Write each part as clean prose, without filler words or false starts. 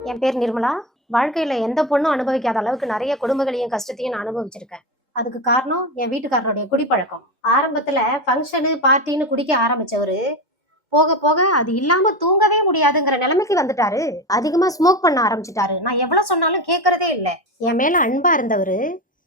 என் பேர் நிர்மலா. வாழ்க்கையில எந்த பொண்ணும் அனுபவிக்காத அளவுக்கு நெறைய கொடுமைகளையும், கஷ்டத்தையும் நான் அனுபவிச்சிருக்கேன். அதுக்கு காரணம் என் வீட்டுக்காரருடைய குடிப்பழக்கம். ஆரம்பத்துல ஃபங்ஷனு, பார்ட்டின்னு குடிக்க ஆரம்பிச்சவரு, போக போக அது இல்லாம தூங்கவே முடியாதுங்கிற நிலைமைக்கு வந்துட்டாரு. அதிகமா ஸ்மோக் பண்ண ஆரம்பிச்சுட்டாரு. நான் எவ்வளவு சொன்னாலும் கேட்கறதே இல்ல. என் மேல அன்பா இருந்தவரு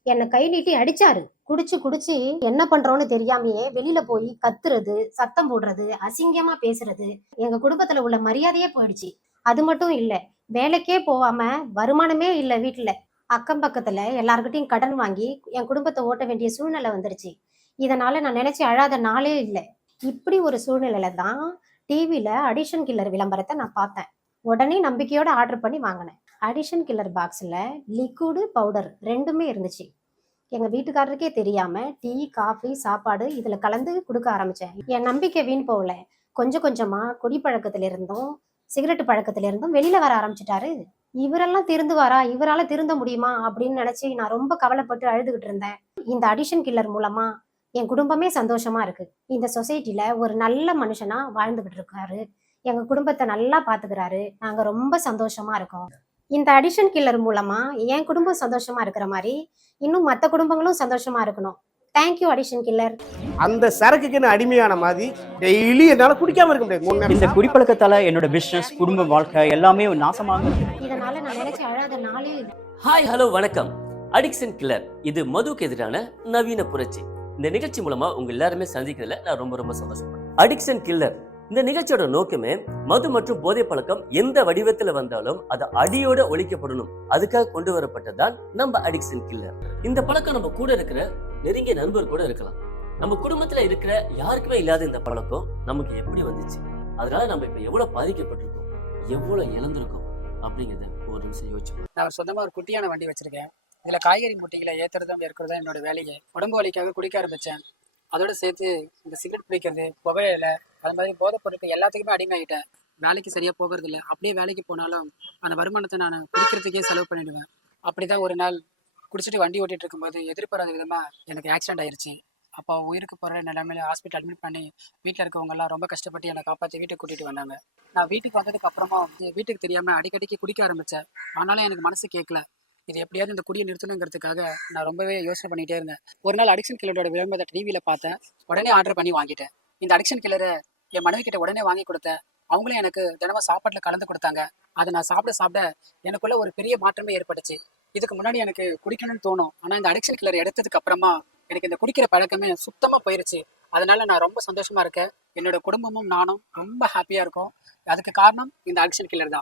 என்ன கை நீட்டி அடிச்சாரு. குடிச்சு குடிச்சு என்ன பண்றோம்னு தெரியாமயே வெளியில போய் கத்துறது, சத்தம் போடுறது, அசிங்கமா பேசுறது, எங்க குடும்பத்துல உள்ள மரியாதையே போயிடுச்சு. அது மட்டும் இல்ல, வேலைக்கே போகாம வருமானமே இல்ல வீட்டுல. அக்கம் பக்கத்துல எல்லார்கிட்டயும் கடன் வாங்கி என் குடும்பத்தை ஓட்ட வேண்டிய சூழ்நிலை வந்துருச்சு. இதனால நான் நினைச்சு அழாத நாளே இல்ல. இப்படி ஒரு சூழ்நிலையில தான் டிவில அடிஷன் கில்லர் விளம்பரத்தை நான் பார்த்தேன். உடனே நம்பிக்கையோட ஆர்டர் பண்ணி வாங்கினேன். அடிஷன் கில்லர் பாக்ஸ்ல லிக்விடு, பவுடர் ரெண்டுமே இருந்துச்சு. எங்க வீட்டுக்காரருக்கே தெரியாம டீ, காஃபி, சாப்பாடு இதுல கலந்து கொடுக்க ஆரம்பிச்சேன். என் நம்பிக்கை வீண் போகல. கொஞ்சம் கொஞ்சமா குடிப்பழக்கத்துல இருந்தும், சிகரெட் பழக்கத்துல இருந்தும் வெளியில வர ஆரம்பிச்சிட்டாரு. இவரெல்லாம் திருந்துவாரா, இவரால திருந்த முடியுமா அப்படின்னு நினைச்சு நான் ரொம்ப கவலைப்பட்டு அழுதுகிட்டு இருந்தேன். இந்த அடிஷன் கில்லர் மூலமா என் குடும்பமே சந்தோஷமா இருக்கு. இந்த சொசைட்டில ஒரு நல்ல மனுஷனா வாழ்ந்துகிட்டு இருக்காரு. எங்க குடும்பத்தை நல்லா பாத்துக்கிறாரு. நாங்க ரொம்ப சந்தோஷமா இருக்கோம். இந்த அடிஷன் கில்லர் மூலமா என் குடும்பம் சந்தோஷமா இருக்கிற மாதிரி இன்னும் மற்ற குடும்பங்களும் சந்தோஷமா இருக்கணும். Thank you addition killer. அந்த சரக்குக்கு அடிமையான மாதிரி டெய்லி என்னால குடிக்காம இருக்க முடியாது. இந்த குடிப்பழக்கத்தால என்னோட பிசினஸ், குடும்ப வாழ்க்கை எல்லாமே நாசமாக இருக்கு. இதனால நான் நினைச்சு அழாத நாளே இல்லை. ஹாய், ஹலோ, வணக்கம். அடிக்ஷன் கில்லர், இது மதுவுக்கு எதிரான நவீன புரட்சி. இந்த நிகழ்ச்சி மூலமா உங்க எல்லாருமே சந்திக்கிறதுல நான் ரொம்ப சந்தோஷப்படுறேன். அடிக்ஷன் கில்லர் இந்த நிகழ்ச்சியோட நோக்கமே மது மற்றும் போதை பழக்கம் எந்த வடிவத்துல வந்தாலும் அது அடியோட ஒழிக்கப்படணும். அதுக்காக கொண்டு வரப்பட்டதான் நம்ம அடிக்ஷன் கில்லர். இந்த பழக்கம் நம்ம கூட இருக்கிற நெருங்கிய நண்பர் கூட இருக்கலாம். நம்ம குடும்பத்துல இருக்கிற யாருக்குமே இல்லாத இந்த பழக்கம் நமக்கு எப்படி வந்துச்சு, அதனால நம்ம இப்ப எவ்வளவு பாதிக்கப்பட்டிருக்கோம், எவ்வளவு இழந்திருக்கோம் அப்படிங்கறத ஒரு நிமிஷம் யோசிச்சு. நான் சொந்தமா ஒரு குட்டியான வண்டி வச்சிருக்கேன். இதுல காய்கறி மூட்டைகளை ஏத்துறதும் ஏற்கிறதும் என்னோட வேலையை. உடம்பு வலிக்காக குடிக்க ஆரம்பிச்சேன். அதோட சேர்த்து இந்த சிகரெட் பிடிக்கிறது, புகையில, அது மாதிரி போதைப் பொருட்கள் எல்லாத்துக்குமே அடிமையாகிட்டேன். வேலைக்கு சரியா போகிறது இல்லை. அப்படியே வேலைக்கு போனாலும் அந்த வருமானத்தை நான் குடிக்கிறதுக்கே செலவு பண்ணிடுவேன். அப்படிதான் ஒரு நாள் குடிச்சிட்டு வண்டி ஓட்டிட்டு இருக்கும்போது எதிர்பாராத விதமா எனக்கு ஆக்சிடென்ட் ஆயிருச்சு. அப்போ உயிருக்கு போகிற நிலைமையில ஹாஸ்பிட்டல் அட்மிட் பண்ணி வீட்டில் இருக்கவங்க எல்லாம் ரொம்ப கஷ்டப்பட்டு என்னை காப்பாற்றி வீட்டுக்கு கூட்டிட்டு வந்தாங்க. நான் வீட்டுக்கு வந்ததுக்கு அப்புறமா வீட்டுக்கு தெரியாம அடிக்கடிக்கு குடிக்க ஆரம்பிச்சேன். ஆனாலும் எனக்கு மனசு கேட்கல. இது எப்படியாவது இந்த குடியை நிறுத்தணுங்கிறதுக்காக நான் ரொம்பவே யோசனை பண்ணிட்டே இருந்தேன். ஒரு நாள் அடிக்ஷன் கில்லரோட விளம்பரத்தை டிவியில பார்த்தேன். உடனே ஆர்டர் பண்ணி வாங்கிட்டேன். இந்த அடிக்ஷன் கில்லரை என் மனைவி கிட்ட உடனே வாங்கி கொடுத்தேன். அவங்களும் எனக்கு தினமும் சாப்பாட்டில் கலந்து கொடுத்தாங்க. அதை நான் சாப்பிட எனக்குள்ள ஒரு பெரிய மாற்றமே ஏற்பட்டுச்சு. இதுக்கு முன்னாடி எனக்கு குடிக்கணும்னு தோணும். ஆனால் இந்த அடிக்ஷன் கில்லர் எடுத்ததுக்கு அப்புறமா எனக்கு இந்த குடிக்கிற பழக்கமே சுத்தமா போயிருச்சு. அதனால நான் ரொம்ப சந்தோஷமா இருக்கேன். என்னோட குடும்பமும் நானும் ரொம்ப ஹாப்பியா இருக்கோம். அதுக்கு காரணம் இந்த அடிக்ஷன் கில்லர் தான்.